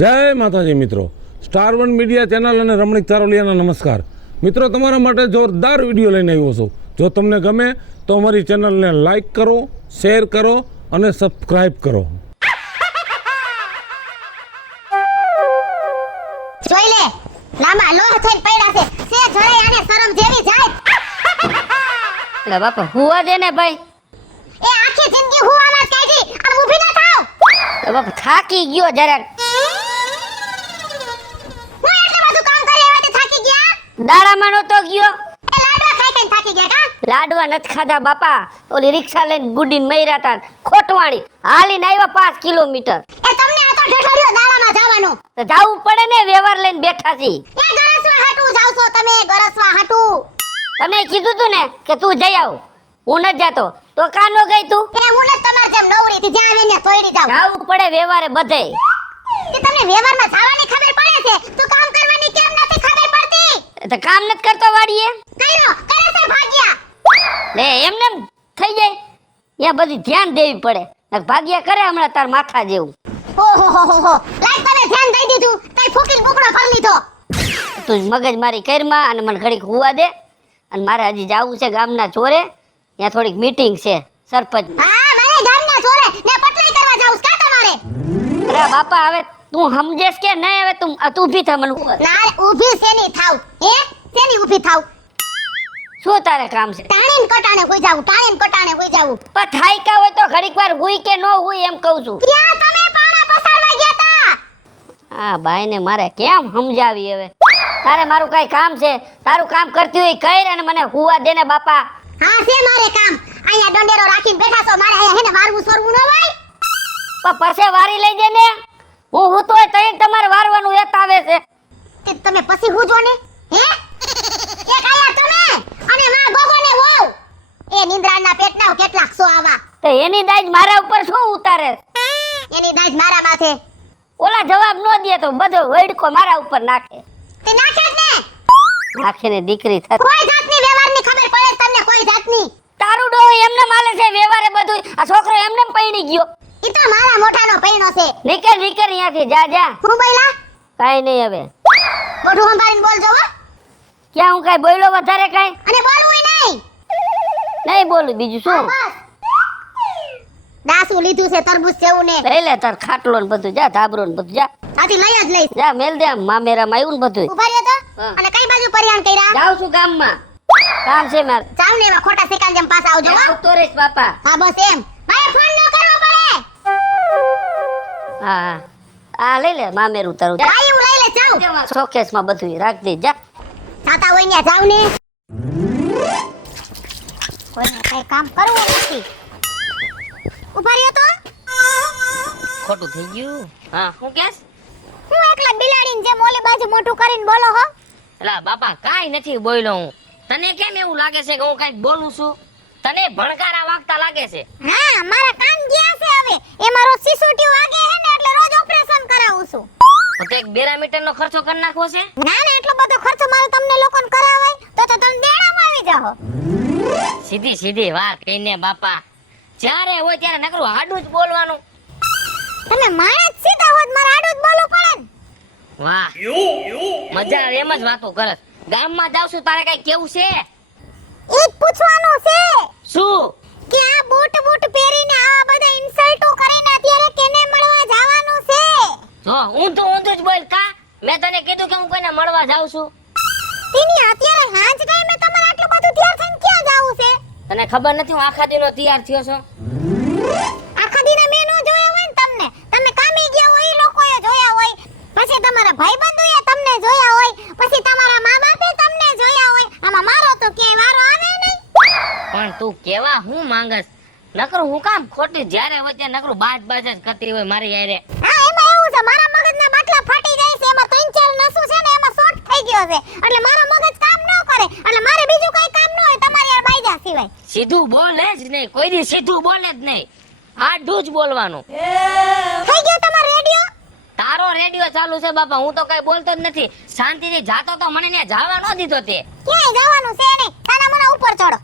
જય માતાજી મિત્રો, સ્ટાર1 મીડિયા ચેનલ અને રમણીક ચારોલિયાના નમસ્કાર મિત્રો. તમારા માટે જોરદાર વિડીયો લઈને આવ્યો છું. જો તમને ગમે તો અમારી ચેનલને લાઈક કરો, શેર કરો અને સબસ્ક્રાઈબ કરો. જોઈ લે, લાંબા લોહ થઈને પડ્યા છે. સે જળે આને શરમ જેવી જાય. લે બાપા હુવા દે ને ભાઈ. એ આખી જિંદગી હુવામાં જ કાઢી અને ઊભી ના થાવ. લે બાપા થાકી ગયો જરાક. હું એટલું બધું કામ કરી એવાથી થાકી ગયા. દાડામાં નતો ગયો. એ લાડવા ખાઈ ખાઈને થાકી ગયા કા. લાડવા નથી ખાધા બાપા. ઓલી રિક્ષા લઈને ગુડીને મયરા તા ખોટવાણી હાલીને આવ્યા 5 કિલોમીટર. એ તમને આ તો ઢેઢોડિયો દાડામાં જવાનું. તો જાવું પડે ને, વ્યવહાર લઈને બેઠા છી. એ ગરસવા હાટુ જાવ છો તમે, ગરસવા હાટુ. તમે કીધું તું ને કે તું જઈ આવ, હું ન જાતો તો કાનો ગઈ તું. એ હું ને તમાર જેમ નવરી થી જ્યાં આવીને તોડી જાવ. જાવું પડે વ્યવહારે બધે. કે તમને વ્યવહારમાં જવાની ખબર પડે છે, તું કામ કરવાની કેમ નથી ખબર પડતી? તો કામ નથી કરતો વાડીએ. કર્યો કરે છે ભાગ્યા. લે એમને એમ થઈ જાય, ત્યાં બધી ધ્યાન દેવી પડે. ભાગ્યા કરે હમણાં તાર માથા જેવું. ઓહો હો હો હો, લાઈક તમે ધ્યાન દઈ દીધું, તઈ ફૂકીલ બુકડો ભરી લીધો. તું મગજ મારી કરમાં અને મને ઘડીક હુવા દે. અને મારે હજી જાવું છે ગામના ચોરે, ત્યાં થોડીક મીટિંગ છે સરપંચ. હા, મને ગામના ચોરે ને પટલાઈ કરવા જાઉં કા તમારે? અરે બાપા હવે તું સમજેસ કે નહીં? હવે તું ઊભી થા, મને ના ઊભી શેની થાવ? હે શેની ઊભી થાવ? શું તારે કામ છે? ટાણીન કટાણે હોઈ જાવું, ટાણીન કટાણે હોઈ જાવું. પણ થાયકા હોય તો ઘડીક વાર હુઈ કે ન હુઈ એમ કહું છું. ક્યાં તમે પાણા પસારવા ગયા તા? આ બાઈને મારે કેમ સમજાવી હવે? તારે મારું કઈ કામ છે? તારું કામ કરતી હોય કર અને મને હુવા દે ને બાપા. હા છે મારે કામ. અહીંયા દંડેરો રાખીને બેઠા છો, મારે અહીંયા હેને વારવું સોરવું ન હોય? પણ પાસે વારી લઈ દે ને. હું હૂતો હોય તઈ તમારે વારવાનું એત આવે છે. તે તમે પછી હુજો ને. હે એક આયા તમે અને માં ગોગોને વહુ. એ નિંદ્રાના પેટના કેટલાક સો આવા. તો એની દાજ મારા ઉપર શું ઉતારે? એની દાજ મારા માથે. ઓલા જવાબ ન દે તો બધો વૈડકો મારા ઉપર નાખે. તે નાખે જ ને. નાખીને દીકરી થતી. કોઈ જાતની વ્યવહારની ખબર પડે તમને? કોઈ જાતની? તારું ડો એમને માલે છે વ્યવહારે બધું. આ છોકરો એમને પૈણી ગયો. ઈ તો મારા મોઢાનો પૈણો છે. નીકળ નીકળ અહીંયાથી, જા જા. હું બોલા? કાઈ નહીં હવે. મોઢું સંભાળીને બોલજો હો. ક્યાં હું કાઈ બોલ્યો વધારે કાઈ? અને બોલવું નહીં. નહીં બોલું બીજું શું? બસ. દાસુ લીધું છે તરબૂચ જેવું ને. લઈ લે તાર ખાટલો ને બધું, જા ધાબરો ને બધું, જા આથી લઈ જ લઈશ. જા મેલ દે. મામેરામાં આવ્યું ને બધું. ઉભા રહ્યો તો. હા. અને કઈ બાજુ પરિયાણ કર્યા? જાઉં છું ગામમાં, કામ છે મારે. જાવ ને એવા ખોટા સિક્કા જેમ પાછા આવજો હો. આવતો રહીશ બાપા. હા બસ એમ. મારે ફોન ન કરવો પડે. હા હા આ લઈ લે મામેરું તારું. હા હું લઈ લે જાવ. શોકેસમાં બધું રાખ દે, જા. જાતા હોય ને જાવ ને. કોઈને કઈ કામ કરવું નથી. ઉભા રહ્યો તો. ખોટું થઈ ગયું. હા હું કેસ? હું એકલા બિલાડીને જેમ ઓલી બાજુ મોટું કરીને બોલો હો. એલા બાપા કાઈ નથી બોલ્યો હું. તને કેમ એવું લાગે છે કે હું કાઈ બોલું છું? તને ભણકારા વાગતા લાગે છે. હા મારા કાન ગયા છે હવે. એ મારો સિસુટી વાગે હે ને એટલે રોજ ઓપરેશન કરાવું છું. તો તે 2 મીટરનો ખર્ચો કરી નાખવો છે. ના ના એટલો બધો ખર્ચો મારે તમને લોકોને કરાવાય તો તમે દેણામાં આવી જાઓ. સીધી સીધી વાત કહીને બાપા. જ્યારે હોય ત્યારે નકરું હાડું જ બોલવાનું. તમે માણસ સીધા હોત મારે આડું જ બોલવું પડે ને. વાહ મજા આવે એમ જ વાતો કરસ. ગામમાં જાવ છું તારે કઈ કેવું છે? ઈ જ પૂછવાનું છે શું? કે આ બૂટ બૂટ પહેરીને આવા બધા ઇન્સલ્ટો કરીને અત્યારે કેને મળવા જવાનું છે? જો ઊંધું જ બોલ કા. મેં તને કીધું કે હું કોઈને મળવા જાઉં છું. તેની અત્યારે હાંજ ટાઈમે તમારે આટલું બધું તૈયાર થઈને ક્યાં જાવું છે? તને ખબર નથી હું આખા દિનો તૈયાર થયો છું? આખા દિને મેં નો જોયા હોય ને તમને. તમે કામી ગયા હોય ઈ લોકોએ જોયા હોય. પછી તમારા ભાઈબંધોએ તમને જોયા હોય. પછી તમારા મા-બાપે તમને જોયા હોય. આમાં મારો તો ક્યાંય વારો આવે નહીં. પણ તું કેવા હું માંગસ? નકરું હું કામ ખોટી જ્યારે હોય ત્યાં નકરું બાજ જ કરતી હોય મારી યારે. હા એમાં એવું છે મારા મગજના બાટલા ફાટી જાય છે. એમાં 3-4 નસું છે ને એમાં શોર્ટ થઈ ગયો છે. એટલે મારો મગજ કામ ન કરે. એટલે મારે બીજું કઈ કામ ન હોય તમારી યાર બાઈજા સિવાય. સીધું બોલે જ નહીં, કોઈ દી સીધું બોલે જ નહીં. આડું જ બોલવાનું. થઈ ગયો તમારો રેડિયો? તારો રેડિયો ચાલુ છે બાપા. હું તો કઈ બોલતો જ નથી. શાંતિથી જાતો તો મને ત્યાં જવા ન દીધો તે. ક્યાંય જવાનું છે નહીં. તાના મને ઉપર ચડો.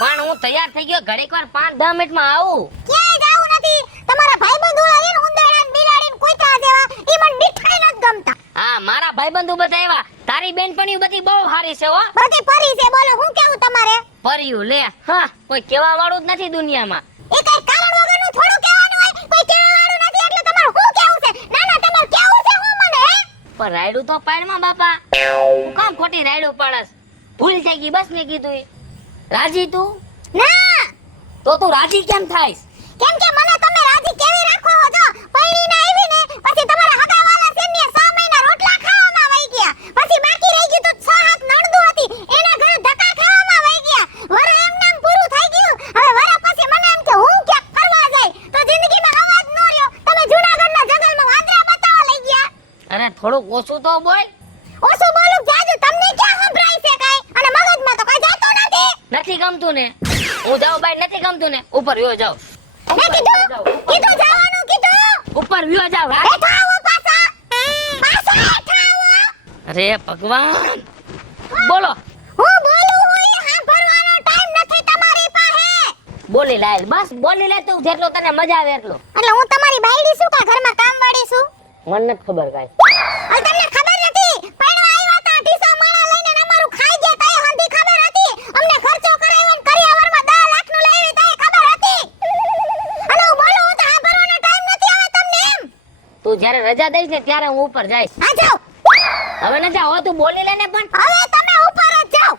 પણ હું તૈયાર થઈ ગયો. ઘડીક વાર 5-10 મિનિટમાં આવું. ક્યાંય જાવું નથી. તમારા ભાઈબંધ ઓલા છે ને ઉંદરડા ને બિલાડી ને કૂતરા જેવા ઈ મને મને મીઠાઈ નથી ગમતા. હા મારા ભાઈબંધુ બધા એવા તારી બેનપણીઓ બધી બહુ સારી છે હો બધી પરી છે, બોલો હું કેવું તમારે? પરિયું લે હા કોઈ કેવા વાળું જ નથી દુનિયામાં એ કઈ કારણ વગરનું થોડું કહેવાનું હોય, કોઈ કહેવા વાળું નથી એટલે તમારું શું કેવું છે? ના ના તમારું કેવું છે હું મને હે? પણ રાયડું તો પાડમાં બાપા હું કામ ખોટી રાયડું પાડસ ભૂલ થઈ ગઈ બસ મેં કીધું ઈ. રાજી તું ના, તો તું રાજી કેમ થાઈસ કેમ કે મને તમે રાજી કેવી રાખો છો? પૈણીને આવી ને પછી તમારા હગાવાલા છે ને 6 મહિના રોટલા ખાવામાં વઈ ગયા, પછી બાકી રહી ગયું તો 6-7 નણદુ હતી એના ઘરે ધક્કા ખાવામાં વઈ ગયા. વર એમ નામ પૂરું થઈ ગયું. હવે વર પછી મને એમ કે હું ક્યાંક ફરવા જાય તો જિંદગીમાં અવાજ ન લ્યો. તમે જૂનાગઢના જંગલમાં વાંદરા બતાવવા લઈ ગયા. અરે થોડુંક ઓછું તો બોલ ઓછું બોલું જાજુ તમને ક્યાં સંભળાય છે કાઈ? અને મગજમાં તો કઈ જાતું નથી. નથી ગમતું ને હું જાઉં બાય નથી ગમતું ને ઉપર વ્યો જાવ મેં કીધું જવાનું કીધું. ઉપર વ્યો જાવ હેઠા આવો પાછા. પાછા હેઠા આવો. અરે ભગવાન બોલો હું બોલું હું એ સાંભળવાનો ટાઈમ નથી તમારી પાસે. બોલી લાય બસ બોલી લે તું જેટલો તને મજા આવે એટલો એટલે હું તમારી બાયડી છું કે ઘરમાં કામવાળી છું? મને નથી ખબર કાઈ હવે તમને ખબર નથી. પૈણવા આવ્યા તા ઢીસો માળા લઈને ને અમારું ખાઈ ગયા તા એ હંધી ખબર હતી. અમને ખર્ચો કરાવ્યો ને કરિયાવરમાં 10 લાખનું લાવી તા એ ખબર હતી. અને હું બોલું હું તો સાંભળવાનો ટાઈમ નથી હવે તમને એમ. તું જ્યારે રજા દઈશ ને ત્યારે હું ઉપર જઈશ આ જાઓ. હવે ન જા હો તું બોલી લે ને પણ હવે તમે ઉપર જ જાઓ.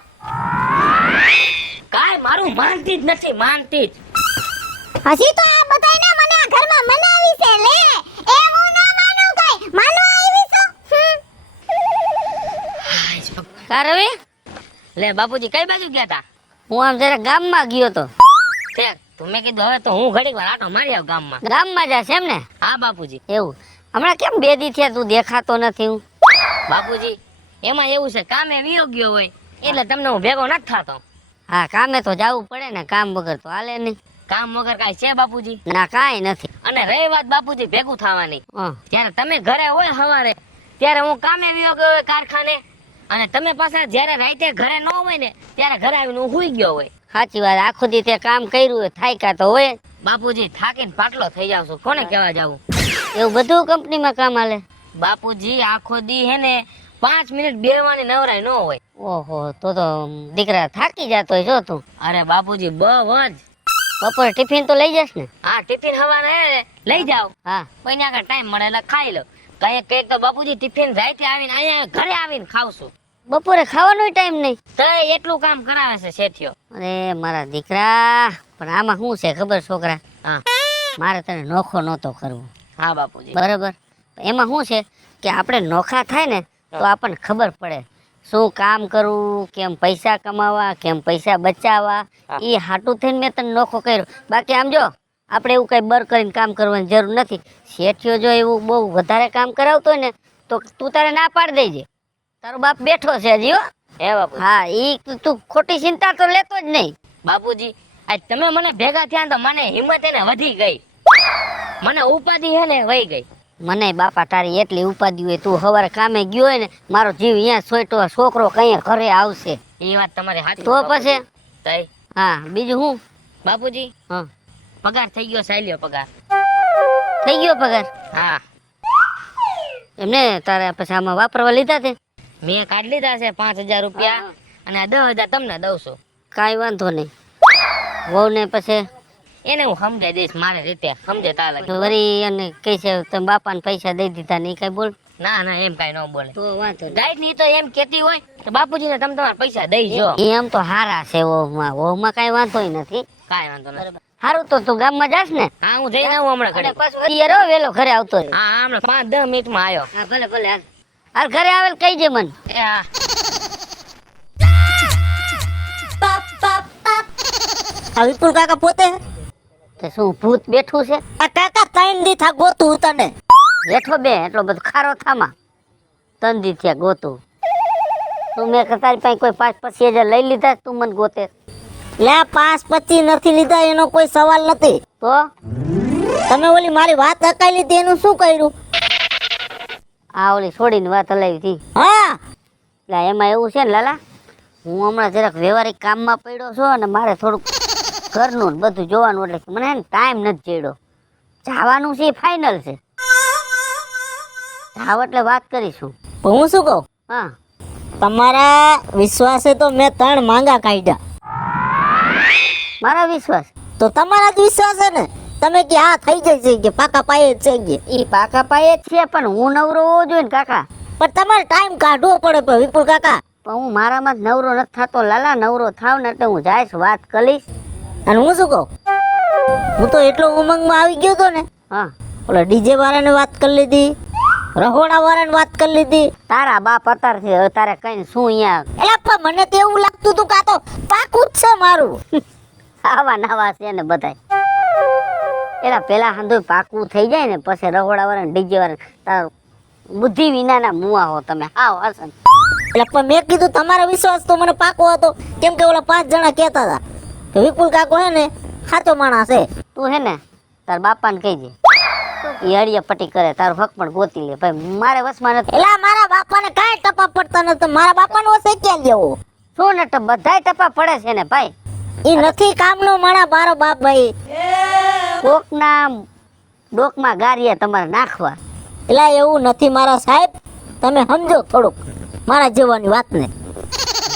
કાઈ મારું માનતી જ નથી માનતી જ હજી તો આ બધાયને મને આ ઘરમાં મનાવી છે લે. એ હું ના માનું કઈ. માનવા આવી છું. કા રવિ લે બાપુજી કઈ બાજુ ગયા તા હું આમ જરા ગામમાં ગયો તો. તે તું મેં કીધું હવે તો હું ઘડીક વાર આટો મારી આવ ગામમાં ગામમાં જાશે એમ ને? હા બાપુજી એવું હમણાં કેમ 2 દી થયા તું દેખાતો નથી? હું બાપુજી એમાં એવું છે કામે વિયો ગયો હોય એટલે તમને હું ભેગો નથી થતો હા કામે તો જાવું પડે ને, કામ વગર તો હાલે નહીં. કામ વગર કાંઈ છે બાપુજી ના કાંઈ નથી. અને રહી વાત બાપુજી ભેગું થવાની હં. ત્યારે તમે ઘરે હોય સવારે ત્યારે હું કામે વિયો ગયો હોય કારખાને અને તમે પાછા જ્યારે રાતે ઘરે ન હોય ને ત્યારે ઘરે આવીને હું સૂઈ ગયો હોય સાચી વાત. આખો દી તે કામ કર્યું હોય થાક્યા તો હોય. બાપુજી થાકીને પાટલો થઈ જાવ છું કોને કહેવા જાવું એવું બધું કંપનીમાં કામ હાલે? બાપુજી આખો દી હે ને 5 મિનિટ બેહવાની નવરાય ન હોય ઓહો તો દીકરા થાકી જતો હોય જો તું. અરે બાપુજી બહુ જ બપોરે ટિફિન તો લઈ જશ ને? હા ટિફિન હવાને લઈ જાવ હા પછી આગળ ટાઈમ મળે એટલે ખાઈ લો કઈક તો બાપુજી ટિફિન રાતે આવીને અહીંયા ઘરે આવીને ખાવશું બપોરે ખાવાનો ટાઈમ નહીં. તો એટલું કામ કરાવે છે શેઠિયો અરે મારા દીકરા, પણ આમાં શું છે ખબર છોકરા? હા મારે તને નોખો નહોતો કરવો હા બાપુજી બરાબર. એમાં શું છે કે આપણે નોખા થાય ને તો આપણને ખબર પડે શું કામ કરવું, કેમ પૈસા કમાવા, કેમ પૈસા બચાવવા. એ હાટું થઈને મેં તને નોખો કર્યો. બાકી આમ જો આપણે એવું કઈ બર કરીને કામ કરવાની જરૂર નથી. શેઠિયો જો એવું બહુ વધારે કામ કરાવતો હોય ને તો તું તારે ના પાડી દેજે. તારો બાપ બેઠો છે હજી હો. હે બાપુ હા ઈ તું ખોટી ચિંતા તો લેતો જ નહીં. બાપુજી આજ તમે મને ભેગા થયા ને તો મને હિંમત એને વધી ગઈ મને ઉપાધિ હે ને વહી ગઈ મને બાપા તારી એટલી ઉપાધિ હોય. તું સવારે કામે ગયો હોય ને મારો જીવ અહીંયા સોયટો છોકરો કઈ ઘરે આવશે એ વાત તમારી સાચી તો પછી તઈ હા બીજું હું બાપુજી હા પગાર થઈ ગયો સાલ્યો પગાર થઈ ગયો પગાર? હા એમને તારે પછી આમાં વાપરવા લીધા તે? મેં કાઢ લીધા છે 5000 રૂપિયા અને આ 10000 તમને દઉં છું કાંઈ વાંધો નહીં. વહુ ને પછી એને હું સમજાઈ દઈશ મારી રીતે સમજે તા લાગે વરી અને કહે છે તમે બાપાને પૈસા દઈ દીધા નહીં કઈ બોલ ના ના એમ કઈ ન બોલે તો વાંધો નહીં. ગાઈડ ની તો એમ કેતી હોય કે બાપુજીને તમે તમારા પૈસા દઈ જો એમ તો હારા છે વહુમાં કાંઈ વાંધો નથી. કાંઈ વાંધો નથી હારું તો તું ગામમાં જાસ ને? હા હું જઈને આવું હમણાં અને ઘડી પાછું અત્યારે હો વેલો ઘરે આવતો રહે. હા હમણાં 5-10 મિનિટમાં આવ્યો હા ભલે ભલે હાલ. હાલ ઘરે આવેલ કહી દે મને. એ હા આ વિપુલ કાકા પોતે તે શું ભૂત બેઠું છે? આ કાકા ત્રણ દી થા ગોતું તને બેઠો બે એટલો બધો ખારો થામાં 3 દી થયા ગોતું. તું મેં તારી પાસે કોઈ 5-25 હજાર લઈ લીધા તું મને ગોતે લે 5-25 નથી લીધા એનો કોઈ સવાલ નથી. તો તમે ઓલી મારી વાત અકાઈ લીધી એનું શું કર્યું? આ ઓલી છોડીને વાત હલાવી હતી. હા એટલે એમાં એવું છે ને લાલા, હું હમણાં જરાક વ્યવહારિક કામમાં પડ્યો છું અને મારે થોડુંક ઘરનું ને બધું જોવાનું એટલે મને ટાઈમ નથી ચડ્યો. જવાનું છે ફાઇનલ છે. જાવ એટલે વાત કરીશું. પણ હું શું કહું, હા, તમારા વિશ્વાસે તો મેં 3 માંગા કાઢ્યા. મારા વિશ્વાસ તો તમારા જ વિશ્વાસ છે ને, તમે કે હા થઈ જાય છે કે પાકા પાયે જ છે કે. ઈ પાકા પાયે જ છે, પણ હું નવરો હોવો જોઈએ ને કાકા. પણ તમારે ટાઈમ કાઢવો પડે પણ વિપુલ કાકા. પણ હું મારામાં જ નવરો નથી થતો લાલા. નવરો થાવ ને એટલે હું જઈશ, વાત કરીશ. અને હું શું કહું, હું તો એટલો ઉમંગમાં આવી ગયો તો ને, હા, ઓલા ડીજે વાળાને વાત કરી લીધી, રહોડા વાળાને વાત કરી લીધી. તારા બાપ અત્યાર છે, હવે તારે કઈ શું અહીંયા એલા પણ મને તો એવું લાગતું હતું કે આ તો પાકું જ છે મારું. આવા નવા છે ને બધાય. એલા પેલા હાંધું પાકું થઈ જાય ને પછી રહોડા વાળા ડીજે વાળા તાર બુદ્ધિ વિનાના મુવા હો તમે. હાવ હસન. એટલે પણ મેં કીધું તમારો વિશ્વાસ તો મને પાકો હતો, કેમ કે ઓલા 5 જણા કહેતા હતા કે વિપુલ કાકો હે ને સાચો માણસ છે. તું હે ને તાર બાપાને કહીજે ઈ હળિયા પટ્ટી કરે, તારું હક પણ ગોતી લે ભાઈ. મારે વસમાં નથી. એલા મારા બાપાને કાંઈ ટપા પડતા નથી, મારા બાપાને વસે ક્યાં લેવો. શું ને બધાય ટપા પડે છે ને ભાઈ. ઈ નથી કામનો મારા મારો બાપ ભાઈ. કોકના ડોકમાં ગારિયા તમારે નાખવા. એલા એવું નથી મારા સાહેબ, તમે સમજો થોડુંક મારા જેવાની વાતને.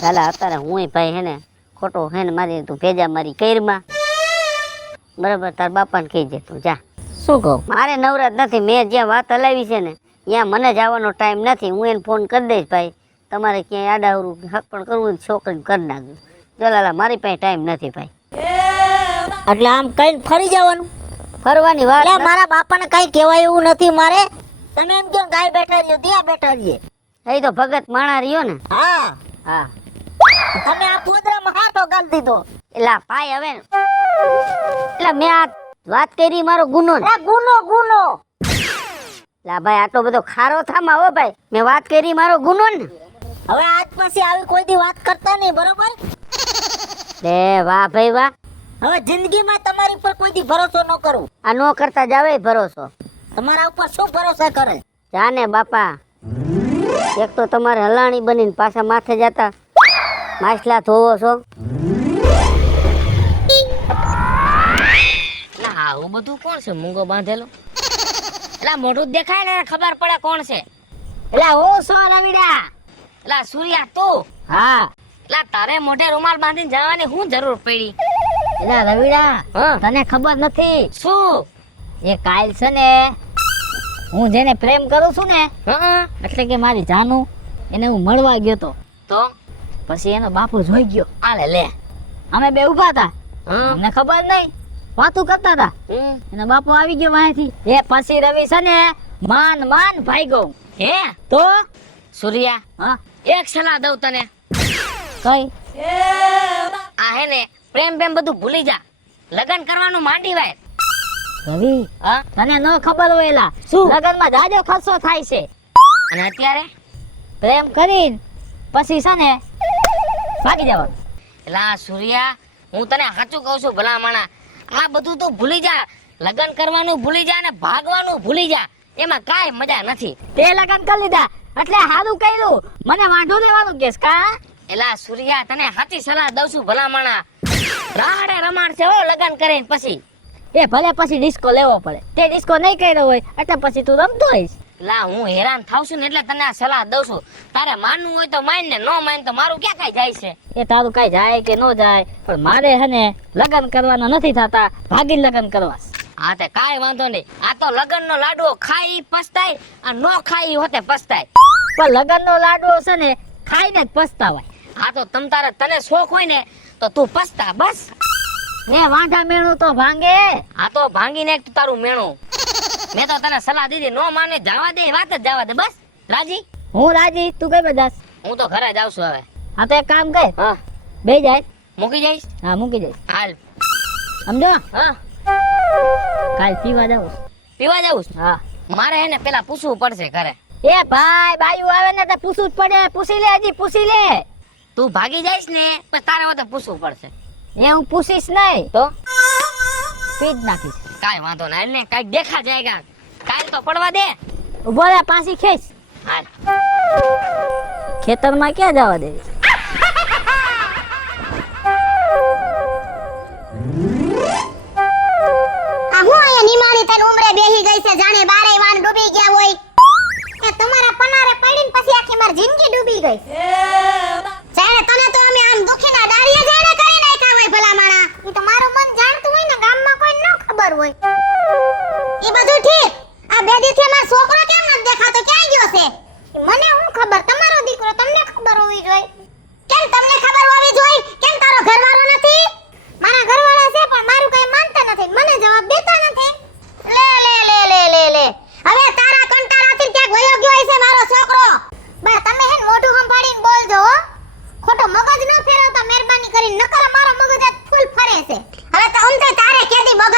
ચાલા અત્યારે હું ભાઈ હે ને ખોટો હે ને મારી તું ભેજા મારી કઈરમાં બરાબર. તાર બાપાને કહીજે તું જા. શું કહું, મારે નવરાત નથી. મેં જ્યાં વાત હલાવી છે ને ત્યાં મને જવાનો ટાઈમ નથી. હું એને ફોન કરી દઈશ ભાઈ, તમારે ક્યાંય આડાવરું હક પણ કરવું ને છોકરીને કરી નાખજો. જલાલા મારી પાસે ટાઈમ નથી ભાઈ. એટલે આમ કઈ ફરી જવાનું ફરવાની વાત એટલે મારા બાપાને કઈ કહેવાય એવું નથી મારે. તમે એમ કહો ગાય બેઠા રહ્યો ત્યાં બેઠા રહીએ. એ તો ભગત માણા રહ્યો ને. હા હા તમે આ પોદરામાં હાથો ગાલી દીધો. એલા ભાઈ હવે એટલે મેં આ વાત કરી મારો ગુનો ને. એ ગુનો ગુનો. લા ભાઈ આટલો બધો ખારો થામાં હો ભાઈ. મેં વાત કરી મારો ગુનો ને. હવે આજ પછી આવી કોઈ દી વાત કરતા નહીં, બરોબર? લે વાહ ભાઈ વાહ. હવે જિંદગીમાં તમારી પર કોઈ દી ભરોસો ન કરું. આ નો કરતા જાવે ભરોસો. તમારા ઉપર શું ભરોસા કરે? જાને બાપા, એક તો તમારે હલાણી બનીને પાછા માથે જતા માછલા ધોવો છો. ના આવું બધું કોણ છે મૂંગો બાંધેલો? એલા મોઢું દેખાય ને ખબર પડે કોણ છે. એલા હું સો રવિડા. એલા સૂર્યા તું? હા. એલા તારે મોઢે રૂમાલ બાંધીને જવાની શું જરૂર પડી? એલા રવિડા, હા. તને ખબર નથી શું? એ કાલ છે ને હું જેને પ્રેમ કરું છું ને, હા એટલે કે મારી જાનુ, એને હું મળવા ગયો તો. તો પછી એનો બાપુ જોઈ ગયો. આલે લે. અમે બે ઉભા હતા, હા અમને ખબર નહીં, વાતું કરતા હતા. એનો બાપુ આવી ગયો વાંથી. એ પછી રવિ છે ને માન ભાગ્યો. હે તો સૂર્યા, હા એક સલાહ દઉં તને. કઈ આ હે ને પ્રેમ બધું ભૂલી જા. લગન કરવાનું માંડી વાય. રવિ, હા તને ન ખબર હોય એલા શું? લગનમાં જાજો ખર્ચો થાય છે. અને અત્યારે પ્રેમ કરીને પછી છે ને ભાગી જવાનું. એલા સૂર્યા, હું તને સાચું કહું છું ભલા માણા, આ બધું તો ભૂલી જા. લગન કરવાનું ભૂલી જા ને ભાગવાનું ભૂલી જા. એમાં કાંઈ મજા નથી. તે લગન કરી લીધા એટલે સારું કર્યું, મને વાંધો લેવાનું કેસ કા. એલા સૂર્યા, તને સાચી સલાહ દઉં છું ભલા માણા, રાડે રમાડ છે હો લગન કરીને પછી. એ ભલે પછી ડિસ્કો લેવો પડે, તે ડિસ્કો નહીં કર્યો હોય એટલે પછી તું રમતો હોઈશ. લા હું હેરાન થાવ છું ને એટલે તને આ સલાહ દઉં છું. તારે માનવું હોય તો માન ને, નો માન તો મારું ક્યાં કાંઈ જાય છે. એ તારું કઈ જાય કે ન જાય, પણ મારે હે ને લગન કરવાના નથી થતા, ભાગી લગન કરવા. હા તે કાંઈ વાંધો નહીં. આ તો લગન નો લાડવો ખાઈ પસ્તાય, આ નો ખાઈ હોતે પસ્તાય. પણ લગન નો લાડવો છે ને ખાઈને જ પસ્તાવાય. આ તો તને શોખ હોય ને તો તું પસ્તા બસ. ને વાંઢા મેણું તો ભાંગે. આ તો ભાંગી નાખ તું તારું મેણું. મેં તો તને સલાહ દીધી, નો માને જવા દે, વાત જ જવા દે બસ. રાજી? હું રાજી, તું કઈ બધાસ? હું તો ઘરે જાઉં છું હવે. હા તો એક કામ કર, હા બે જાય. મૂકી જઈશ? હા મૂકી દઈશ. હાલ. સમજો, હા કાલ પીવા જાઉં. પીવા જાઉં છું? હા. મારે હે ને પેલા પૂછવું પડશે ઘરે. એ ભાઈ બાયું આવે ને તો પૂછવું જ પડે. પૂછી લે, હજી પૂછી લે. તું ભાગી જઈશ ને પછી તારે હવે તો પૂછવું પડશે. એ હું પૂછીશ નહીં તો પી જ નાખીશ. કાંઈ વાંધો ના, એટલે કાંઈક દેખા જાયગા. કાલ તો પડવા દે. ઉભો રે, પાછી ખેંચ. હાલ. ખેતરમાં ક્યાં જવા દેવી? આ હું અહીંયા નિમાણી તને ઉમરે બેહી ગઈ છે, જાણે બારે વાન ડૂબી ગયા હોય. એ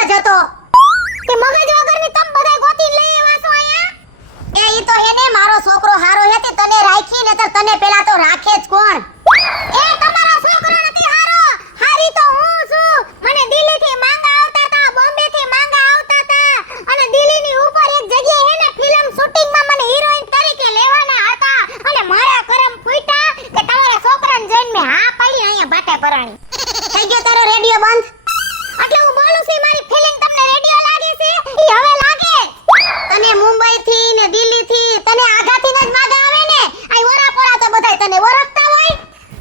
જ હતો. તે મગજ વગરની તમ બધાય ગોતી લઈ આવ્યા છો અહીંયા. એ ઈ તો હેને મારો છોકરો હારો હે તે તને રાખી નતર તને પેલા તો રાખે જ કોણ. એ તમારો છોકરો નથી હારો, હારી તો હું છું. મને દિલ્હીથી માંગા આવતા હતા, બોમ્બેથી માંગા આવતા હતા અને દિલ્હીની ઉપર એક જગ્યાએ હેને ફિલ્મ શૂટિંગમાં મને હિરોઈન તરીકે લેવાના હતા અને મારા કરમ ફૂટ્યા કે તમારા છોકરાને જોઈને મેં હા પાડી અહીંયા બાટા પરાણી. થઈ ગયો તારો રેડિયો બંધ? એટલે હું બોલું છું મારી ફિલિંગ તમને રેડિયો લાગે છે? ઈ હવે લાગે. તને મુંબઈ થી ને દિલ્હી થી તને આઘાથી જ માંગા આવે ને. આ ઓરાપોરા તો બધાય તને ઓળખતા હોય.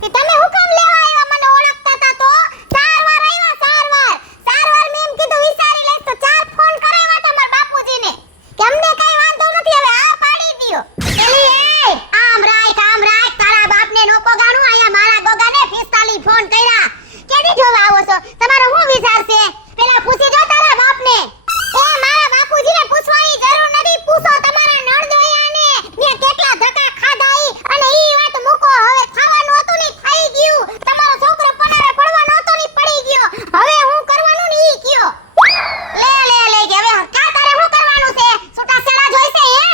એ તમે હુકમ લેવા આવ્યા મને ઓળખતા હતા તો? 4 વાર આવ્યા, 4 વાર. 4 વાર મેં એમ કીધું વિચારી લઈશ તો 4 ફોન કરાવ્યા તમારા બાપુજીને. કે અમને કઈ વાંધો નથી હવે આ પાડી દ્યો. એલી એ આમ રાખ તારા બાપને નો પોગાણું. આયા મારા ગોગાને 45 ફોન કર્યા. કેદી જોવા આવો છો? તમારો શું વિચાર છે? પેલા પૂછી જો તારા બાપને. એ મારા બાપુજીને પૂછવાની જરૂર નથી. પૂછો તમારા નણદોયાને. મેં કેટલા ધક્કા ખાધા ઈ અને ઈ વાત મૂકો. હવે ખાવાનું હતું ને ખાઈ ગયું. તમારો છોકરો પનારે પડવાનો હતો ને પડી ગયો. હવે હું કરવાનું ને ઈ કયો. લે કે હવે કા તારે શું કરવાનું છે? છૂટા સેડા જોઈશે હે?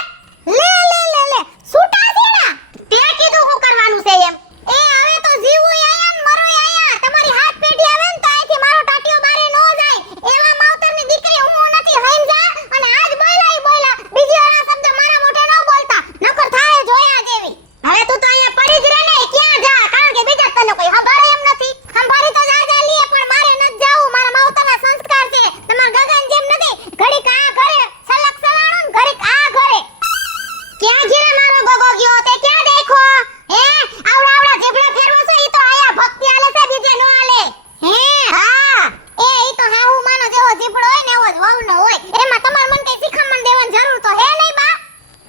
લે છૂટા સેડા? તે કીધું શું કરવાનું છે એમ? એ હવે તો જીવું આયા ને મરો આયા. તમારી હાથ પેઢી આવે ને તો અહીંથી મારો ટાટિયો બારે નો જાય. એવા માવતરની દીકરી હું નથી હૈંજા અને આજ બોલા બીજી વાર આ શબ્દ મારા મોઢે ન બોલતા નકર થાય જોયા જેવી. હવે તું તો અહીંયા પડી જ રહે ને. ક્યાં જા? કારણ કે બીજા તને કોઈ સંભાળે એમ નથી. સંભાળી તો જા લીએ પણ મારે ન જાવું. મારા માવતરના સંસ્કાર છે. તમારા ગગન જેમ નથી. ઘડીક આ ઘરે સલક સલાણો ને ઘડીક આ ઘરે. ક્યાં જીરે મારો ગગો ગયો તે ક્યાં દેખો? હે આવડા જેબડા ફેરવો છો ઈ તો આયા ભક્તિ આલે છે બીજે નો આલે. હે હા એ ઈ તો હાહુ માનો જેવો જીબડો હોય ને એવો જ વહુનો હોય. એમાં તમાર મન કઈ શીખામણ દેવાની જરૂર તો હે નહીં બા.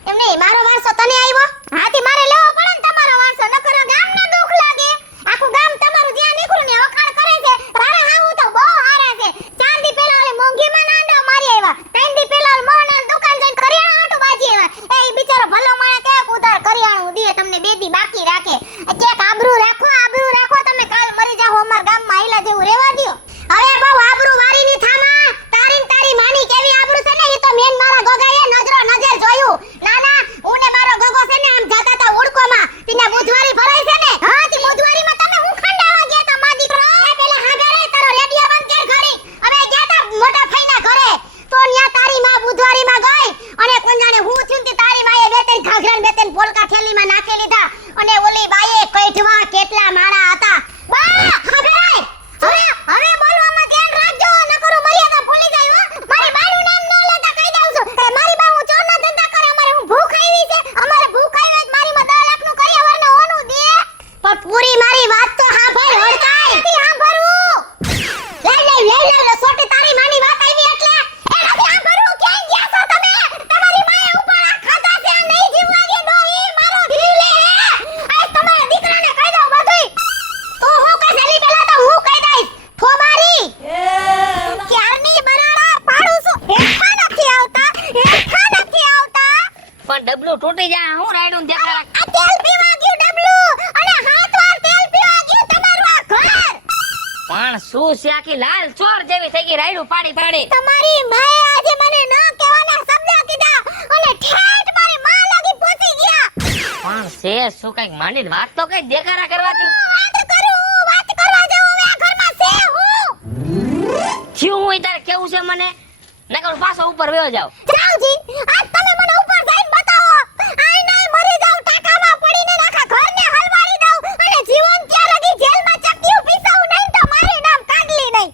એમ નહીં મારો વારસો તને આવ્યો. હાથી મારે લેવો પડે ને તમારો વારસો. નકર ગામને દુખ લાગે. આખું ગામ તમારું જ્યાં નીકળું ને વખાણ કરે છે. તારે હાહુ તો બહુ હારા છે. 4 દી પહેલા ઓલે મોંઘીમાં નાંડો મારી આવ્યા. 3 દી પહેલા ઓલે મોહનલ દુકાન જઈને કરિયાણા હાટુ બાજી આવ્યા. એ ઈ બિચારો ભલો માણા કે ઉધાર કરિયાણું દે તમને 2 દી બાકી રાખે. કેક આબરૂ રાખો તમે કાલ મરી જાઓ. અમાર ગામમાં આઈલા જેવું રહેવા દ્યો. હવે બહુ આબરૂ વારીની થામા. તારી માની કેવી આબરૂ છે ને ઈ તો મેન મારા ગોગાએ નજર જોયું. ના હું ને મારો ગોગો છે ને આમ જાતા તા ઉડકોમાં. તીને બુધવારી ભરાય છે ને. હા તી બુધવારીમાં તમે હું ખંડાવા ગયા તા મા દીકરો. પેલા હાગરે તારો રેડિયો બંધ કર ઘડી. હવે ગયા તા મોટા ફઈના ઘરે. તો ન્યા તારી માં બુધવારીમાં ગઈ અને કોણ જાણે હું થયું તી તારી માએ 2-3 ઘાઘરા ને 2-3 પોલકા થેલીમાં નાખી લીધા અને ઓલી બાએ કઈઠવા કેટલા માણા હતા. બા હાગરે હવે બોલવામાં ધ્યાન રાખજો નકરું મર્યાદા ભૂલી જાય હો. મારી બાનું નામ નો લેતા કહી દઉં છું. કે મારી બા હું ચોરના ધંધા કરે. અમારે હું ભૂખ આવી છે. અમારે ભૂખ આવી જ મારી માં 10 લાખનું કરિયાવર ને ઓનું દે. પણ પૂરી મારી વાત તો સાંભળ હડકાઈ. નથી સાંભળવું. લઈ લે સોટી તારી માની વાત આવી એટલે એ નથી સાંભળવું. ક્યાં ગયા છો તમે? તમારી માએ ઉપાડા ખાધા છે નહીં જીવવા દે ડોહી મારો ઢીલ લે. આ તમારા દીકરાને કહી દઉં બધુંય. તો હું કહે જલી પેલા તો હું કહી દઈશ. ફોમારી ક્યારની બરાડા પાડું છું. હેઠા નથી આવતા. પણ ડબલું તૂટી જાય હું રાયડું દેખાડા. આ તેલ પીવા ગયું ડબલું અને 7 વાર તેલ પીવા ગયું તમારું આ ઘર. પણ શું છે આખી લાલ ચોર જેવી થઈ ગઈ રાયડું પાડી. તમારી માએ આજે મને ન કહેવાના શબ્દ કીધા અને ઠેઠ મારી માં લાગી પહોંચી ગયા. પણ છે શું કઈક માંડીને વાત તો કઈ દેખાડા કરવાથી વાત કરવા જાવ હવે આ ઘરમાં છે હું. થયું હોય તારે કેવું છે મને નકર પાછો ઉપર વયો જાવ. જાવજી આજ તમે મને ઉપર જઈને બતાવો. આઈ નહીં મરી જાવ ટાકામાં પડીને આખા ઘરને હલવાડી દઉં અને જીવન ત્યાં લગી જેલમાં ચક્કીઓ પીસાવું નહીં તો મારી નામ કાઢલી નહીં.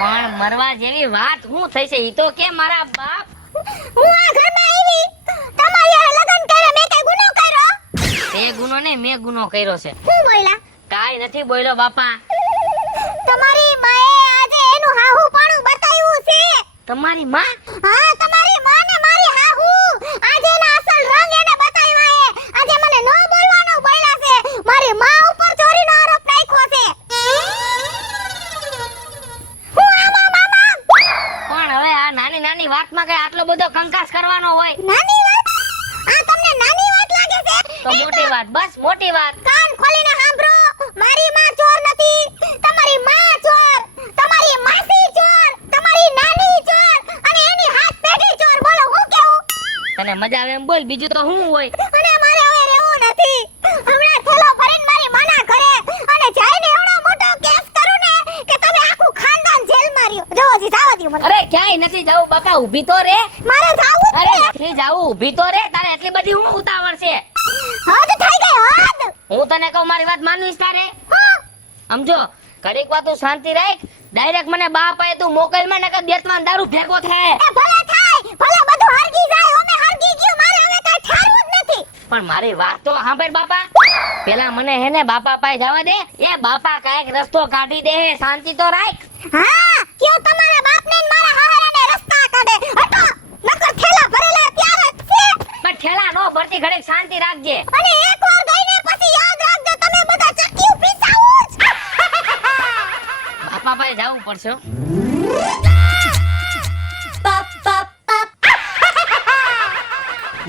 પણ મરવા જેવી વાત હું થઈ છે ઈ તો કે મારા બાપ. હું આ ઘરમાં આવી તમારી હારે લગન કર્યા મેં કઈ ગુનો કર્યો? તે ગુનો ને મેં ગુનો કર્યો છે. હું બોલ્યા? કાઈ નથી બોલ્યો બાપા. તમારી માએ આજે એનું હાહુપણું બતાવ્યું છે. તમારી માં? હા તમારી માં ને મારી હાહુ આજે એના અસલ રંગ એને બતાવ્યા છે. આજે મને ન બોલવાનું બોલ્યા છે. મારી માં ઉપર ચોરીનો આરોપ નાખ્યો છે. હું આમાં મામા. પણ હવે આ નાની વાતમાં કઈ આટલો બધો કંકાસ કરવાનો હોય? નાની વાત? આ તમને નાની વાત લાગે છે? તો મોટી વાત, બસ મોટી વાત. કાન ખોલીને સાંભળો. મારી માં ચોર નથી. તમારી માં ચોર. તમારી માસી ચોર. તમારી નાની ચોર. તને મજા આવે એમ બોલ, બીજું તો શું હોય? અને મારે હવે રહેવું નથી. હમણાં થેલો ભરીને મારી માના ઘરે અને જઈને એવડો મોટો કેસ કરું ને કે તમે આખું ખાનદાન જેલમાં રહ્યો. જો હજી જાવા દ્યો મને. અરે ક્યાંય નથી જાવું બાપા, ઊભી તો રે. મારે જાવું જ અરે છે. નથી જાવું, ઊભી તો રે. તારે એટલી બધી હું ઉતાવળ છે? હદ થઈ ગઈ હદ. હું તને કહું મારી વાત માનવીશ તારે? સમજો, ઘડીક વાર તું શાંતિ રાખ. ડાયરેક્ટ મને બા પાએ તું મોકલમાં નકર બેતમાં દારૂ ભેગો થાય. એ ભલે થાય, ભલે બધું હરગી જાય. અમે હરગી ગયું, મારે હવે કાંઈ ઠારવું જ નથી. પણ મારી વાત તો સાંભળ બાપા. પેલા મને હે ને બાપા પાસે જવા દે. એ બાપા કાંઈક રસ્તો કાઢી દે, શાંતિ તો રાખ. હા, કયો તમારા બાપને ને મારા હાહરાને રસ્તા કાઢે. હટો, નકર થેલા ભરેલા ત્યાર જ છે. પણ ઠેલા નો ભરતી, ઘડીક શાંતિ રાખજે. અને એકવાર ગઈને પછી યાદ રાખજો તમે બધા ચક્કીયું પીસાવો જ. બાપા પાસે જવું પડશે હો.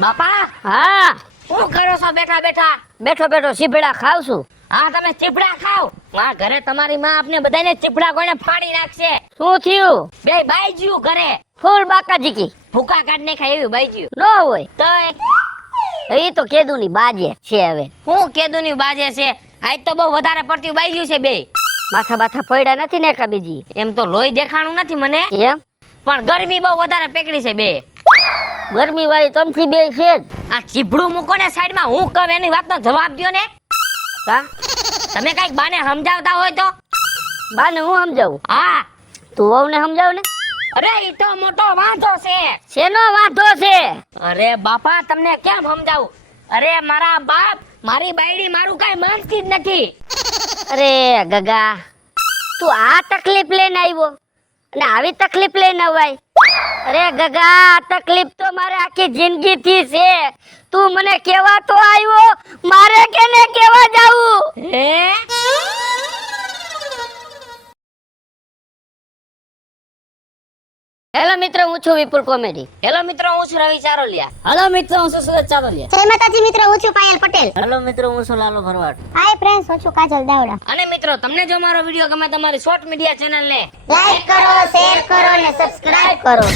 બાપા હા, શું કરો છો બેઠા બેઠા? બેઠો બેઠો સીભડા ખાવ છું. હા તમે ચીપડા ખાવ. માં ઘરે તમારી માં આપને બધાને ચીપડા કોઈને ફાડી નાખશે. શું થયું? બે બાઈજ્યું ઘરે ફૂલ બાકાજી કી ભૂકા કાઢ ને ખાય એવી બાઈજ્યું. ન હોય તો એ તો કેદુની બાજે છે. હવે હું કેદુની બાજે છે? આજ તો બહુ વધારે પડતી બાઈજ્યું છે બે. માથા બાથા પડ્યા નથી ને કા બીજી? એમ તો લોહી દેખાણું નથી મને, એમ પણ ગરમી બહુ વધારે પેકડી છે બે. ગરમી વાળી તમથી બે છે જ. આ ચીભડું મૂકો ને સાઈડમાં, હું કહું એની વાતનો જવાબ દ્યો ને. કા તમે કઈક બાને સમજાવતા હોય તો. બાને હું સમજાવું? હા, તું વહુને સમજાવ ને. અરે ઈ તો મોટો વાંધો છે. શેનો વાંધો છે? અરે બાપા તમને કેમ સમજાવું? અરે મારા બાપ મારી બાયડી મારું કઈ માનતી જ નથી. અરે ગગા, તું આ તકલીફ લઈને આવ્યો અને આવી તકલીફ લઈને અવાય? અરે ગગા, આ તકલીફ તો મારે આખી જિંદગી થી છે. તું મને કેવા તો આવ્યો, મારે કેને કેવા જાવું? હે? હેલો મિત્રો, હું છું વિપુલ કોમેડી. હેલો મિત્રો, હું છું રવિ ચારોલિયા. હેલો મિત્રો, હું છું સુરજ ચાવલિયા. જય માતાજી મિત્રો, હું છું પાયલ પટેલ. હેલો મિત્રો, હું છું લાલો ભરવાડ. હાય ફ્રેન્ડ્સ, હું છું કાજલ દાવડા. અને મિત્રો તમને જો મારો વિડીયો ગમે તમારી શોર્ટ મીડિયા ચેનલ ને લાઈક કરો, શેર કરો અને સબસ્ક્રાઇબ કરો.